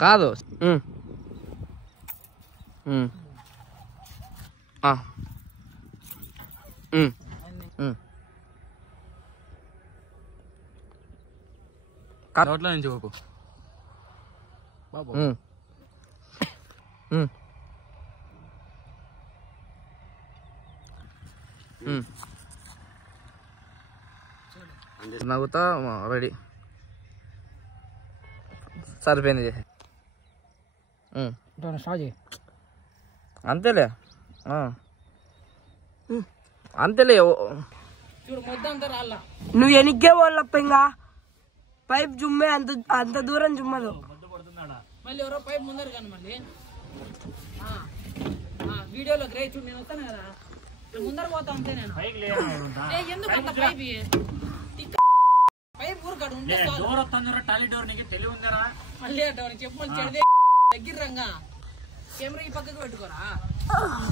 కాదు నోట్లో నుంచి ఊపు నవ్వుతా రెడీ సరిపోయింది అంతేలే అంతేలే నువ్వు ఎనిగ్గే వాళ్ళప్ప ఇంకా పైప్ జుమ్మే అంత దూరం జుమ్మదు మళ్ళీ ఎవరో పైప్ ముందరు కానీ మళ్ళీ వీడియోలో గ్రే చూడు నేను వస్తాను కదా ముందర పోతా అంతే నేను ఎందుకు అంత పైప్ పైప్ ఊరుకాడు ఉంటే టాయిలెట్ డోర్ నీకు తెలివి ఉందరా మళ్ళీ చెప్పు మళ్ళీ చెడితే దగ్గర రంగా కెమెరా ఈ పక్కకు పెట్టుకోరా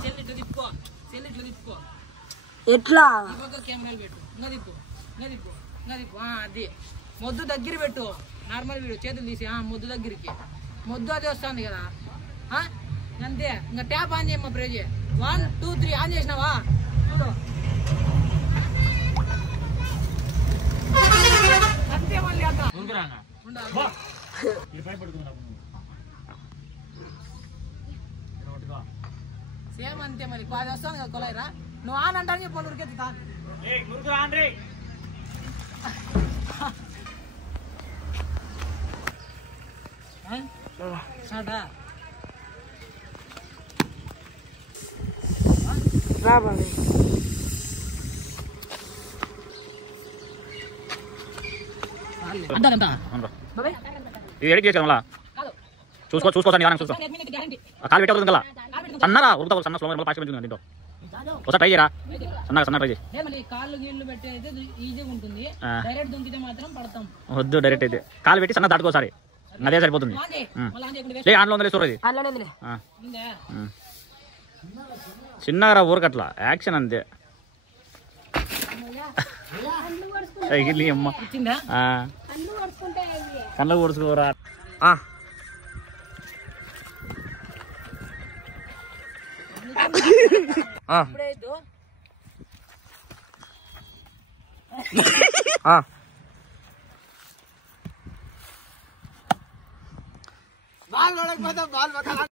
చెల్లి ఇట్లా తిప్పుకో చెల్లి ఇట్లా తిప్పుకో ఎట్లా ఈ పక్క కెమెరాలు పెట్టు ఇంకా తిప్పు అది మొద్దు దగ్గర పెట్టు నార్మల్ వీడియో చేతులు తీసి మొద్దు దగ్గరికి మొద్దు అది వస్తుంది కదా అంతే ఇంకా ట్యాప్ ఆన్ చేయమ్మా ప్రేజ్ 1 2 3 ఆన్ చేసినావా చూడు అంతే మళ్ళీ సేమ్ అంతే మరి అది వస్తుంది కదా కొలాయిరా నువ్వు ఆన్ అంటాను చెప్పు ఉరికెత్తుతా ఎడికి చేసేదా చూసుకోవచ్చు నిదానం చూసుకో కాలు పెట్టవద్దు కదా సన్నగా ఉరుకుతా సన్న స్లో పాస్ పెంచుకుంది దీంతో ఒకసారి ట్రై చేయరా సన్నగా ట్రై చేయి కాళ్ళు గీళ్ళు పెట్టి అయితే ఈజీగా ఉంటుంది డైరెక్ట్ దుంకితే మాత్రం పడతాం వద్దు డైరెక్ట్ అయితే కాలు పెట్టి సన్న దాటుకోసారి అదే సరిపోతుంది ఆన్లో ఉందలే చూడది చిన్నగా ఊరకట్లా యాక్షన్ అంతే అమ్మ కళ్ళు పొడుచుకోరా బాల్